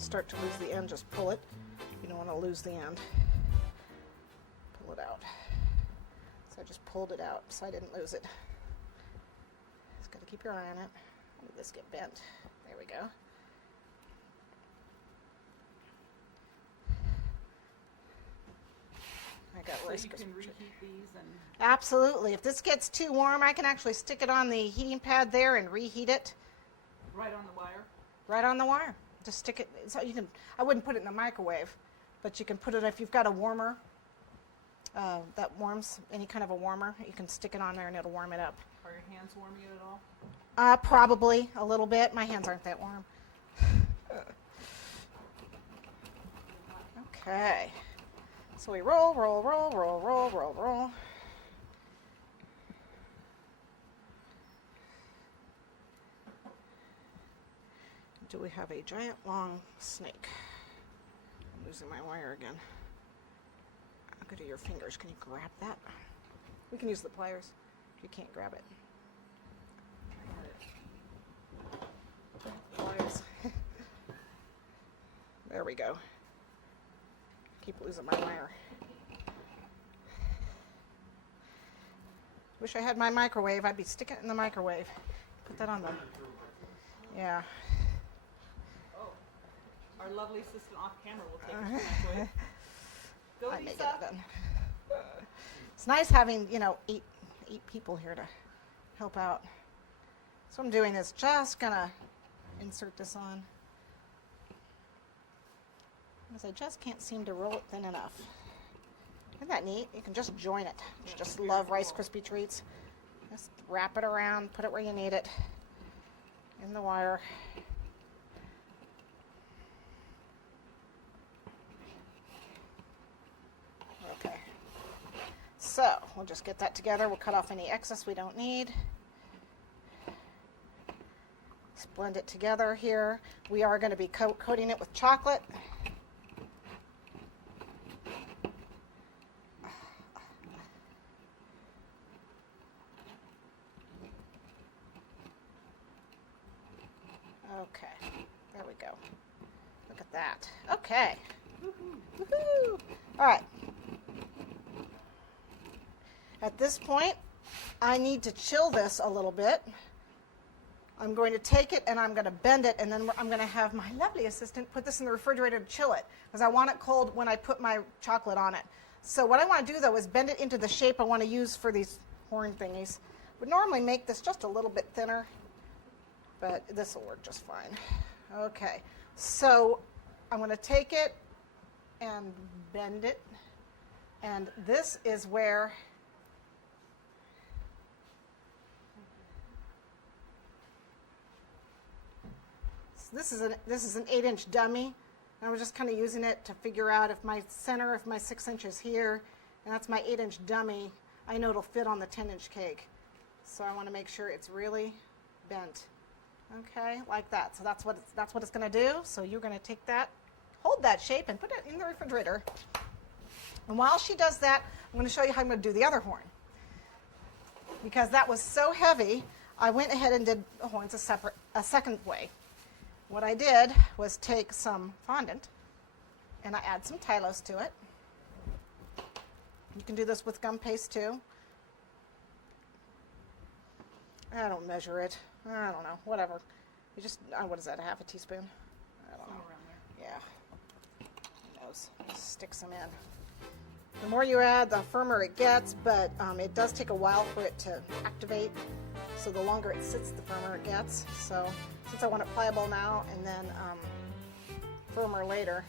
start to lose the end, just pull it. You don't want to lose the end. Pull it out. So I just pulled it out so I didn't lose it. Just got to keep your eye on it. How did this get bent? There we go. I got so you can reheat these and... Absolutely. If this gets too warm, I can actually stick it on the heating pad there and reheat it. Right on the wire? Right on the wire. Just stick it. So you can. I wouldn't put it in the microwave, but you can put it if you've got a warmer that warms, any kind of a warmer. You can stick it on there and it'll warm it up. Are your hands warm yet at all? Probably a little bit. My hands aren't that warm. Okay. So we roll, roll, roll, roll, roll, roll, roll. Do we have a giant long snake? I'm losing my wire again. I'll go to your fingers. Can you grab that? We can use the pliers. You can't grab it. Pliers. There we go. Keep losing my wire. Wish I had my microwave. I'd be sticking it in the microwave. Put that on the... Yeah. Our lovely assistant off camera will take us to the microwave. Go, I may Lisa. get it done. It's nice having, eight people here to help out. So what I'm doing is just gonna insert this on. Because I just can't seem to roll it thin enough. Isn't that neat? You can just join it. You just love Rice Krispie treats. Just wrap it around, put it where you need it. In the wire. Okay. So we'll just get that together. We'll cut off any excess we don't need. Let's blend it together here. We are going to be coating it with chocolate. Okay, there we go. Look at that. Okay. Woohoo! All right. At this point, I need to chill this a little bit. I'm going to take it and I'm going to bend it, and then I'm going to have my lovely assistant put this in the refrigerator to chill it, because I want it cold when I put my chocolate on it. So what I want to do, though, is bend it into the shape I want to use for these horn thingies. Would normally make this just a little bit thinner, but this will work just fine. Okay, so I'm going to take it and bend it, and this is where this is an 8-inch dummy. And I was just kind of using it to figure out if my 6 inches here, and that's my 8-inch dummy, I know it'll fit on the 10-inch cake. So I want to make sure it's really bent. Okay, like that. So that's what it's going to do. So you're going to take that, hold that shape, and put it in the refrigerator. And while she does that, I'm going to show you how I'm going to do the other horn. Because that was so heavy, I went ahead and did the horns a second way. What I did was take some fondant, and I add some Tylose to it. You can do this with gum paste too. I don't measure it. I don't know, whatever. You just, what is that, a half a teaspoon? I don't know. Around there. Yeah. Who knows? Just stick some in. The more you add, the firmer it gets, but it does take a while for it to activate. So the longer it sits, the firmer it gets. So since I want it pliable now and then firmer later,